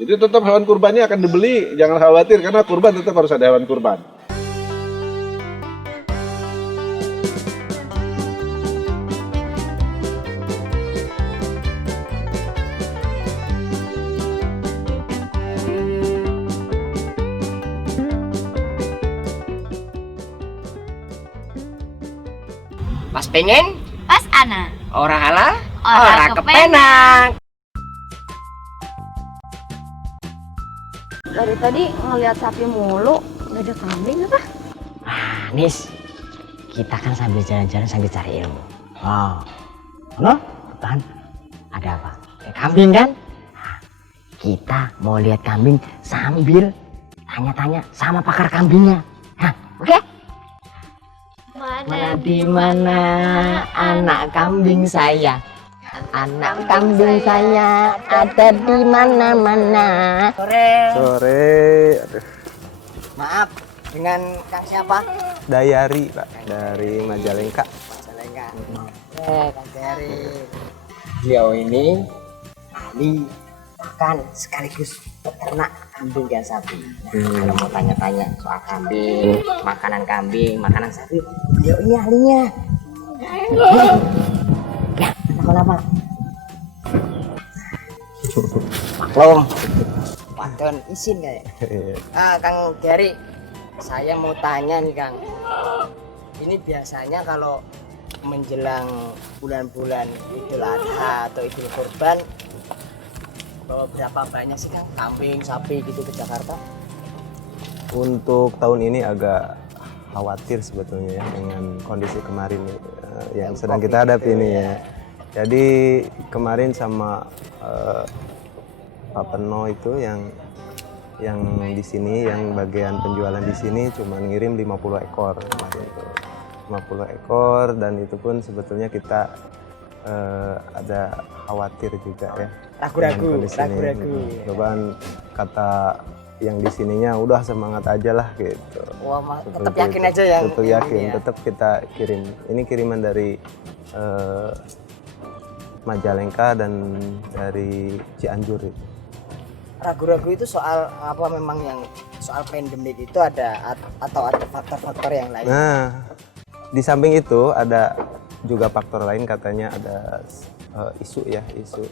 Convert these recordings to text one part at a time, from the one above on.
Jadi tetap hewan kurbannya akan dibeli, jangan khawatir karena kurban tetap harus ada hewan kurban. Pas pengen, Pas ana. ora halal, Ora kepenak. Dari tadi ngeliat sapi mulu, nggak ada kambing apa? Nis, kita kan sambil jalan-jalan sambil cari ilmu. Oh, no? Kan? Ada apa? Kambing kan? Nah, kita mau lihat kambing sambil tanya-tanya sama pakar kambingnya. Hah, oke? Mana di mana anak kambing saya? Anak kambing saya ada di mana-mana. Sore, aduh, Maaf, dengan Kang siapa? Dayari Pak, dari Majalengka. Majalengka. Kang Ferry. Beliau ini ahli makan sekaligus peternak kambing dan sapi. Nah, kalau mau tanya-tanya soal kambing, makanan sapi, beliau ini ahlinya. Ya, kenapa? Maklum. Wadon izin kayak. Kang Gary, saya mau tanya nih Kang. Ini biasanya kalau menjelang bulan-bulan Idul Adha atau Idul Kurban, bawa berapa banyak sih Kang kambing, sapi gitu ke Jakarta? Untuk tahun ini agak khawatir sebetulnya ya dengan kondisi kemarin yang sedang kita hadapi ini ya. Jadi kemarin sama Pak Peno itu yang di sini, yang bagian penjualan di sini cuma ngirim 50 ekor kemarin itu. 50 ekor dan itu pun sebetulnya kita ada khawatir juga ya. Ragu-ragu. Cobaan kata yang di sininya udah semangat aja lah gitu. Wah, tetap yakin aja ya. Tetap yakin, tetap kita kirim. Ini kiriman dari Majalengka dan dari Cianjur itu. Ragu-ragu itu soal apa, memang yang soal pandemik itu ada atau ada faktor-faktor yang lain? Nah, di samping itu ada juga faktor lain, katanya ada isu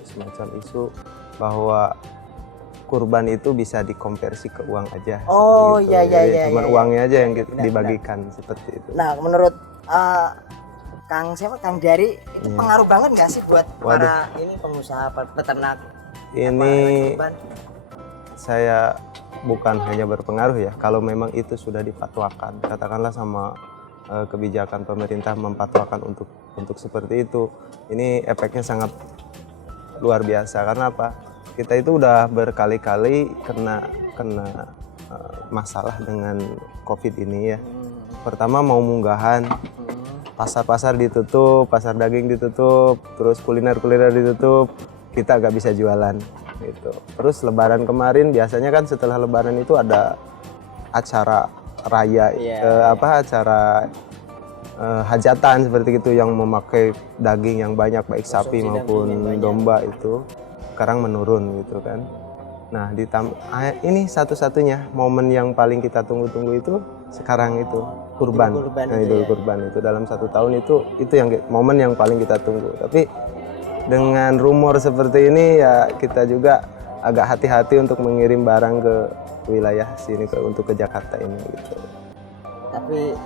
semacam isu bahwa kurban itu bisa dikonversi ke uang aja. Oh gitu. iya. Cuma uangnya aja yang Benar. dibagikan seperti itu. Nah, menurut Kang Dari itu pengaruh banget nggak sih buat para ini pengusaha peternak? Ini saya bukan hanya berpengaruh ya, kalau memang itu sudah dipatwakan, katakanlah sama kebijakan pemerintah mempatwakan untuk seperti itu, ini efeknya sangat luar biasa. Karena apa? Kita itu udah berkali-kali kena masalah dengan COVID ini ya. Pertama mau munggahan, pasar-pasar ditutup, pasar daging ditutup, terus kuliner-kuliner ditutup, kita nggak bisa jualan gitu. Terus Lebaran kemarin, biasanya kan setelah Lebaran itu ada acara raya, acara hajatan seperti itu yang memakai daging yang banyak, baik sapi maupun domba itu sekarang menurun gitu kan. Nah, ini satu-satunya momen yang paling kita tunggu-tunggu itu sekarang itu kurban. Idul Kurban itu dalam 1 tahun itu yang momen yang paling kita tunggu. Tapi dengan rumor seperti ini ya kita juga agak hati-hati untuk mengirim barang ke wilayah sini untuk ke Jakarta ini gitu. Tapi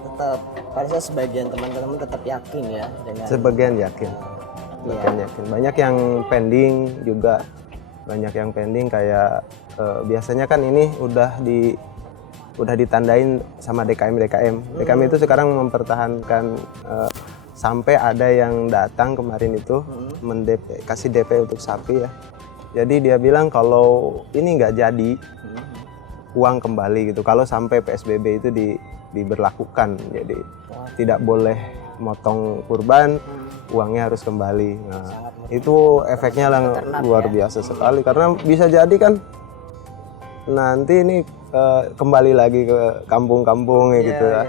tetap pada sebagian teman-teman tetap yakin ya dengan Sebagian yakin. Banyak yang pending juga. Banyak yang pending kayak biasanya kan ini udah ditandain sama DKM. DKM itu sekarang mempertahankan sampai ada yang datang kemarin itu kasih DP untuk sapi ya. Jadi dia bilang kalau ini nggak jadi uang kembali gitu. Kalau sampai PSBB itu diberlakukan, jadi tidak boleh motong kurban, uangnya harus kembali. Nah, itu efeknya luar biasa sekali karena bisa jadi kan nanti ini kembali lagi ke kampung-kampung gitu ya.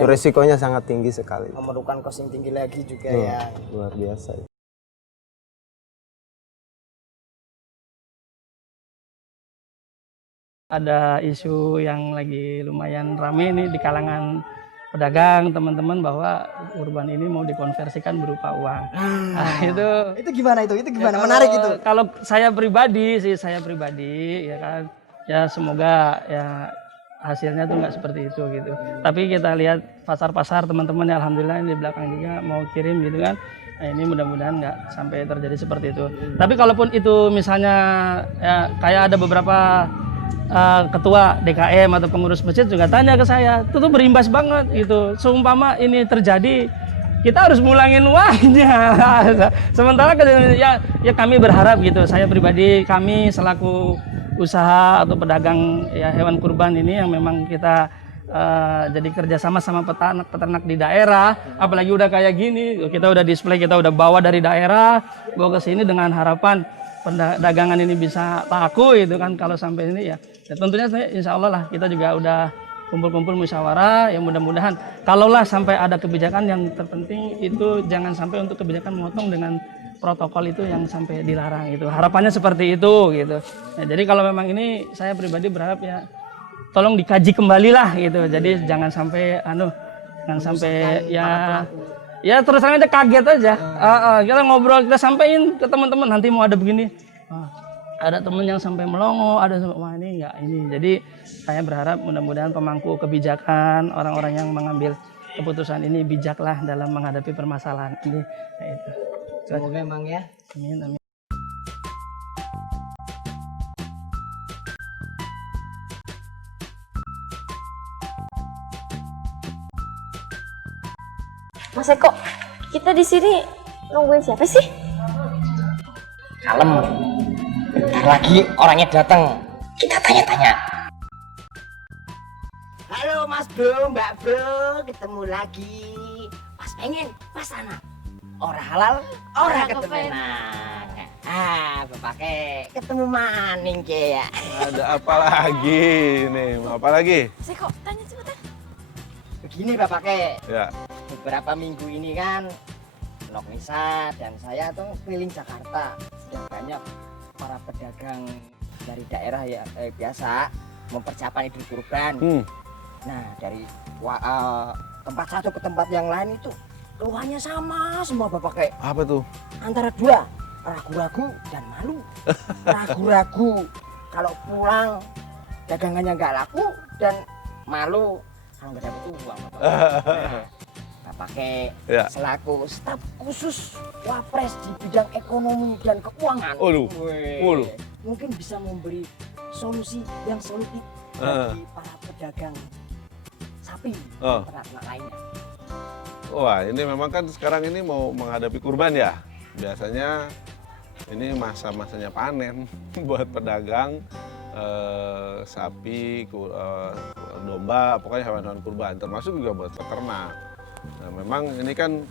Resikonya sangat tinggi sekali. Memerlukan kos yang tinggi lagi juga ya. Luar biasa. Ada isu yang lagi lumayan rame nih di kalangan pedagang teman-teman bahwa kurban ini mau dikonversikan berupa uang. Nah, Itu gimana itu? Itu gimana? ya, Menarik itu. Kalau saya pribadi ya kan, ya semoga ya hasilnya tuh nggak seperti itu gitu. Tapi kita lihat pasar-pasar teman-teman ya alhamdulillah ini di belakang juga mau kirim gitu kan. Nah, ini mudah-mudahan nggak sampai terjadi seperti itu. Tapi kalaupun itu misalnya ya kayak ada beberapa ketua DKM atau pengurus masjid juga tanya ke saya, itu tuh berimbas banget gitu. Seumpama ini terjadi, kita harus mulangin uangnya. Sementara ya kami berharap gitu, saya pribadi, kami selaku usaha atau pedagang ya hewan kurban ini yang memang kita jadi kerjasama sama peternak di daerah, apalagi udah kayak gini, kita udah display, kita udah bawa dari daerah, bawa ke sini dengan harapan perdagangan ini bisa laku itu kan. Kalau sampai ini ya tentunya insya Allah lah kita juga udah kumpul-kumpul musyawarah, ya mudah-mudahan kalaulah sampai ada kebijakan yang terpenting itu jangan sampai untuk kebijakan memotong dengan protokol itu yang sampai dilarang itu. Harapannya seperti itu gitu. Ya, jadi kalau memang ini saya pribadi berharap ya tolong dikaji kembali lah gitu. Jadi jangan sampai ya terus terang aja kaget aja. Kita ngobrol, kita sampein ke teman-teman nanti mau ada begini. Ada temen yang sampai melongo, ada wah ini enggak ini. Jadi saya berharap mudah-mudahan pemangku kebijakan, orang-orang yang mengambil keputusan ini bijaklah dalam menghadapi permasalahan ini. Nah, itu. Semoga memang ya. Amin, amin. Mas Eko, kita di sini nungguin siapa sih? Kalem. Bentar lagi orangnya datang. Kita tanya-tanya. Halo Mas Bro, Mbak Bro, ketemu lagi. Mas pengen, Mas sana. Ora halal, ora ketemenan. Bapak ketemu maning ke ya. Ada apa lagi nih? Apa lagi? Mas Eko, tanya cepetan. Begini Bapak Ya. beberapa minggu ini kan Nok Nisa dan saya tuh keliling Jakarta. Sudah banyak para pedagang dari daerah ya biasa mempersiapkan Idul Kurban. Nah dari tempat satu ke tempat yang lain itu keluhannya sama semua Bapak Apa tuh? antara dua, ragu-ragu dan malu. Ragu-ragu kalau pulang dagangannya nggak laku dan malu kalau nggak dapet uang. Pakai selaku staf khusus Wapres di bidang ekonomi dan keuangan. Mungkin bisa memberi solusi yang solutif bagi para pedagang sapi dan ternak lainnya. Wah, ini memang kan sekarang ini mau menghadapi kurban ya. Biasanya ini masa-masanya panen buat pedagang sapi, domba, pokoknya hewan-hewan kurban, termasuk juga buat peternak. Nah, memang ini kan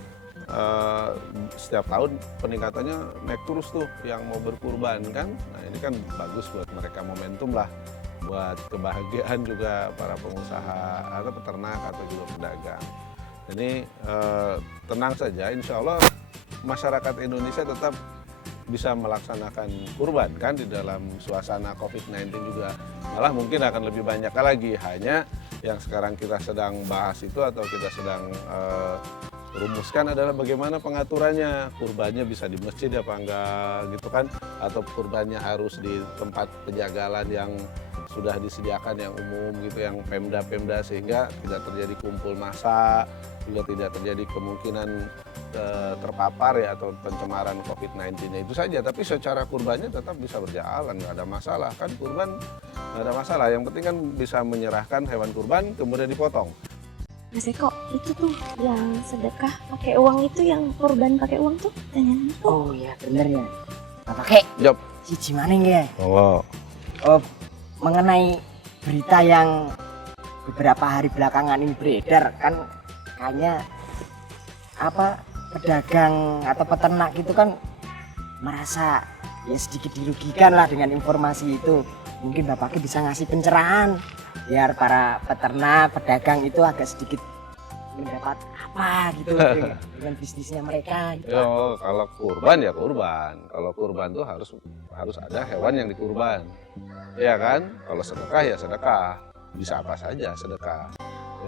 setiap tahun peningkatannya naik terus tuh yang mau berkurban kan. Nah, ini kan bagus buat mereka, momentum lah buat kebahagiaan juga para pengusaha atau peternak atau juga pedagang. Ini tenang saja, insya Allah masyarakat Indonesia tetap bisa melaksanakan kurban kan di dalam suasana COVID-19 juga. Malah mungkin akan lebih banyak lagi, hanya yang sekarang kita sedang bahas itu atau kita sedang rumuskan adalah bagaimana pengaturannya. Kurbannya bisa di masjid apa enggak gitu kan, atau kurbannya harus di tempat penjagalan yang sudah disediakan yang umum gitu, yang Pemda sehingga tidak terjadi kumpul massa, juga tidak terjadi kemungkinan terpapar ya atau pencemaran COVID-19-nya itu saja. Tapi secara kurbannya tetap bisa berjalan, nggak ada masalah kan, kurban nggak ada masalah. Yang penting kan bisa menyerahkan hewan kurban kemudian dipotong. Mas Eko, itu tuh yang sedekah pakai uang itu, yang kurban pakai uang tuh, tanya. Oh iya bener ya. Bapak Jawab. siji maning ya. Oh. Mengenai berita yang beberapa hari belakangan ini beredar kan, kayaknya pedagang atau peternak itu kan merasa ya sedikit dirugikan lah dengan informasi itu. Mungkin Bapaknya bisa ngasih pencerahan biar para peternak, pedagang itu agak sedikit mendapat apa gitu dengan bisnisnya mereka gitu. Yo, kalau kurban ya kurban. Kalau kurban tuh harus ada hewan yang dikurban. Ya kan? Kalau sedekah ya sedekah. Bisa apa saja sedekah.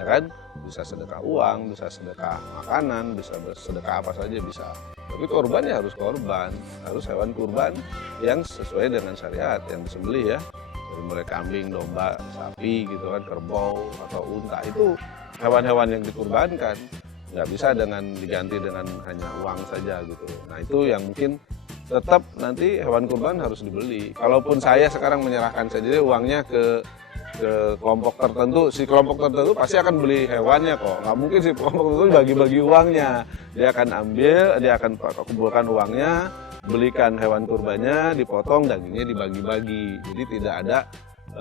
Ya kan? Bisa sedekah uang, bisa sedekah makanan, bisa sedekah apa saja bisa. Tapi kurban ya harus kurban. Harus hewan kurban yang sesuai dengan syariat yang disembelih ya. Dari mulai kambing, domba, sapi gitu kan, kerbau atau unta itu hewan-hewan yang dikurbankan. Nggak bisa diganti dengan hanya uang saja gitu. Nah itu yang mungkin tetap nanti hewan kurban harus dibeli. Kalaupun saya sekarang menyerahkan saja uangnya ke kelompok tertentu, si kelompok tertentu pasti akan beli hewannya kok. Nggak mungkin si kelompok tertentu bagi-bagi uangnya. Dia akan ambil, dia akan kumpulkan uangnya, belikan hewan kurbannya, dipotong, dagingnya dibagi-bagi. Jadi tidak ada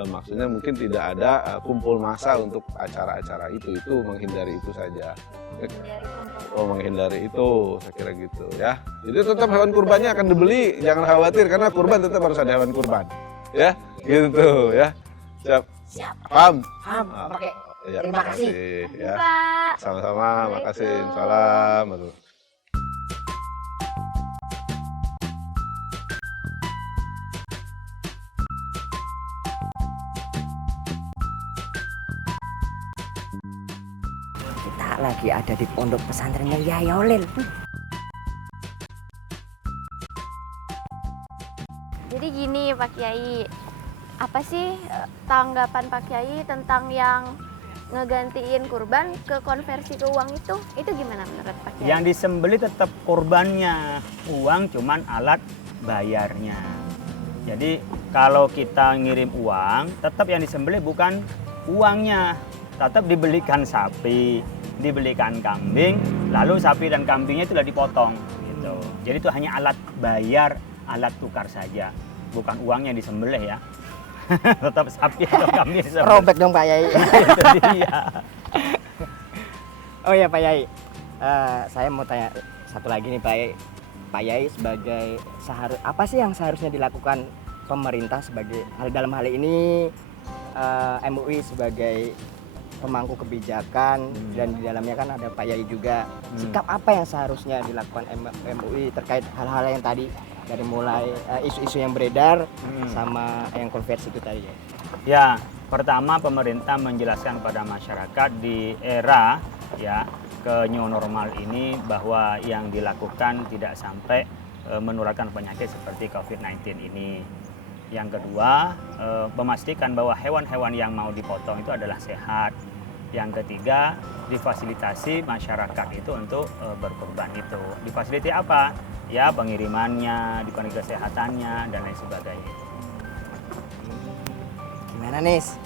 maksudnya mungkin tidak ada kumpul massa untuk acara-acara itu menghindari itu saja. Menghindari itu, saya kira gitu ya. Jadi tetap hewan kurbannya akan dibeli, jangan khawatir karena kurban tetap harus ada hewan kurban, ya, gitu ya. Siap. Paham? Paham, pakai. Ya, Terima kasih. Ya. Pak. Sama-sama, makasih. Salam. Kita lagi ada di pondok pesantrennya Yai Olin. Jadi gini Pak Kiai, apa sih tanggapan Pak Kiai tentang yang ngegantiin kurban ke konversi ke uang itu gimana menurut Pak Kiai? Yang disembeli tetap kurbannya, uang cuman alat bayarnya. Jadi kalau kita ngirim uang, tetap yang disembeli bukan uangnya, tetap dibelikan sapi, dibelikan kambing, lalu sapi dan kambingnya itu sudah dipotong. Gitu. Jadi itu hanya alat bayar, alat tukar saja, bukan uang yang disembelih ya. Tetap sapi atau kambing disembelih. Robek dong Pak Yai. Itu dia. Oh ya Pak Yai, saya mau tanya satu lagi nih Pak Yai. Pak Yai sebagai apa sih yang seharusnya dilakukan pemerintah sebagai dalam hal ini MUI sebagai pemangku kebijakan dan di dalamnya kan ada Pak Yai juga. Sikap apa yang seharusnya dilakukan MUI terkait hal-hal yang tadi dari mulai isu-isu yang beredar sama yang konversi itu tadi ya? Ya, pertama pemerintah menjelaskan pada masyarakat di era ya ke new normal ini bahwa yang dilakukan tidak sampai menularkan penyakit seperti COVID-19 ini. Yang kedua, memastikan bahwa hewan-hewan yang mau dipotong itu adalah sehat. Yang ketiga, difasilitasi masyarakat itu untuk berkurban itu. Difasilitasi apa? Ya, pengirimannya, dipastikan kesehatannya, dan lain sebagainya. Gimana Nis?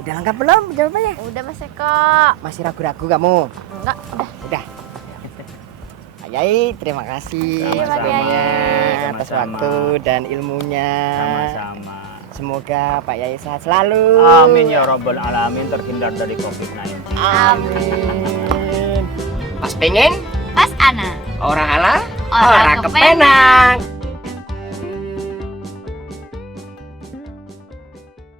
Udah lengkap belum jawabannya? Udah Mas Eko. Masih ragu-ragu kamu? Enggak, Udah. Pak Yai, terima kasih Iya, Pak Yai. atas Sama-sama. waktu dan ilmunya. Sama-sama. Semoga Pak Yai sehat selalu. Amin ya Rabbal Alamin, terhindar dari COVID-19. Amin. Pas pengen, Pas Ana. orang ala, Orang kepenak. kepenak.